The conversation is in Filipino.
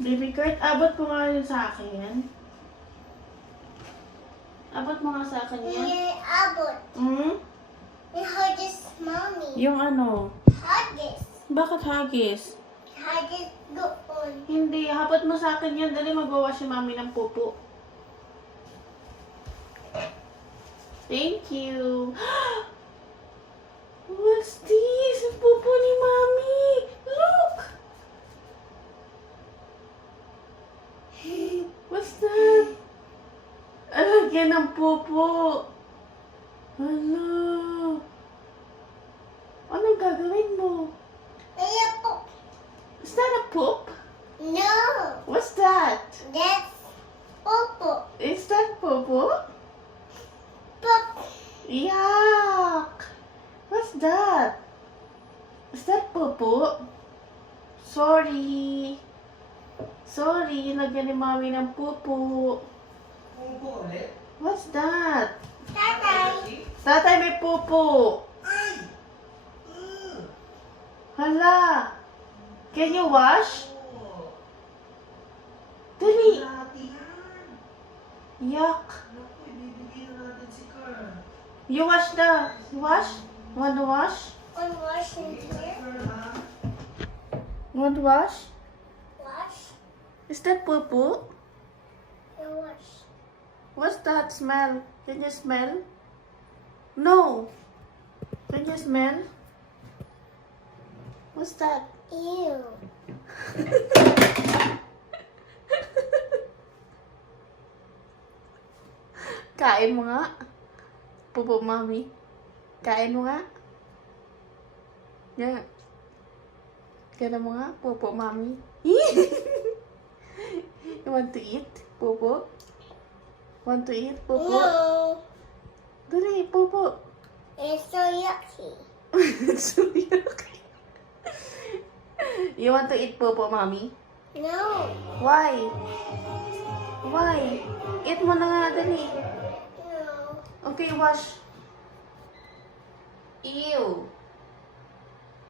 Baby Kurt, abot mo nga yun sa akin yan. Abot mo nga sa akin yan. Abot. Hmm? Huggies, mommy. Yung ano? Huggies. Bakit hagis? Huggies doon. Hindi, habot mo sa akin yan. Dali magwawash si mami ng pupo. Thank you. What's this? Ang pupo ni mami. Look! What's that? Alagyan ng pupo. Ano? Anong gagawin mo? Ayun. Is that a poop? No. What's that? That's Popo. Is that popo? Pop. Yuck! What's that? Is that popo? Sorry. Sorry, lagyan ni mami ng pupo. Pupo ulit? What's that? Tatay. Tatay, may pupo. Ay! Hala. Can you wash? Oo. Dali. Dati yan. Yuck. Naku, ibibigyan na natin si Carl. You wash the... Wash? Want to wash? On washing here. Carl, ha? Want to wash? Wash. Is that pupo? And wash. What's that smell? Can you smell? No. Can you smell? What's that? Ew. Kain mo nga. Pupo mami. Kain mo nga. Yan. Kain mo nga. Pupo mami. You want to eat? Pupo? Want to eat? Pupo? No. Dali, pupo. It's so yucky. So yucky. You want to eat pupo, mommy? No. Why? Why? Eat mo na nga, dali. No. Okay, wash. Ew.